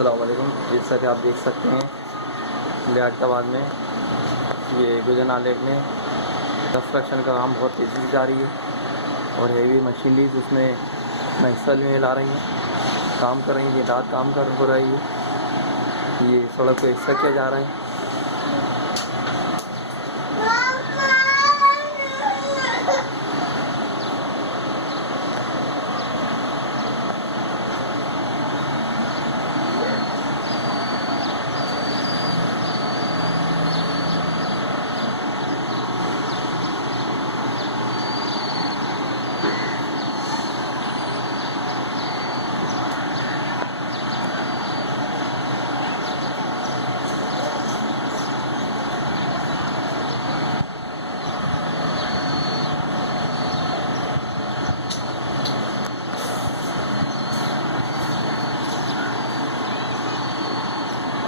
अस्सलाम वालेकुम। जैसा कि आप देख सकते हैं लियाकताबाद में ये गुजर नाले में कंस्ट्रक्शन का काम बहुत तेज़ी से जारी है और हेवी मशीनरीज उसमें हिस्सा ला रही हैं, काम कर रही हैं, दिन रात काम हो रही है। ये सड़क को हिस्सा किया जा रहा है।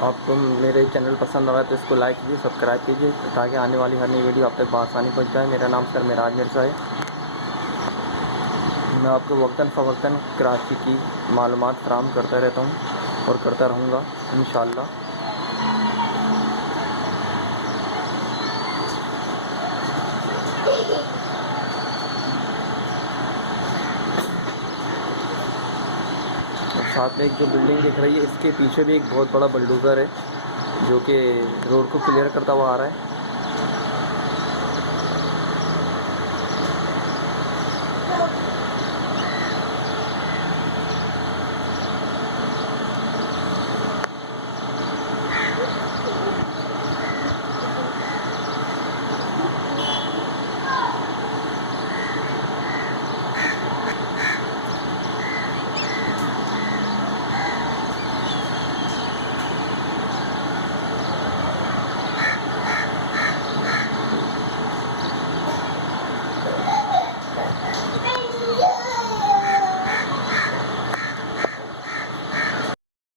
आपको मेरे चैनल पसंद आया तो इसको लाइक कीजिए, सब्सक्राइब कीजिए ताकि आने वाली हर नई वीडियो आप तक बआसानी पहुंच जाए। मेरा नाम सर मेराज मिर्ज़ा है। मैं आपको वक्तन फ़वक्तन कराची की मालूमात फराहम करता रहता हूं और करता रहूँगा इंशाअल्लाह। और साथ में एक जो बिल्डिंग दिख रही है इसके पीछे भी एक बहुत बड़ा बुलडोज़र है जो कि रोड को क्लियर करता हुआ आ रहा है।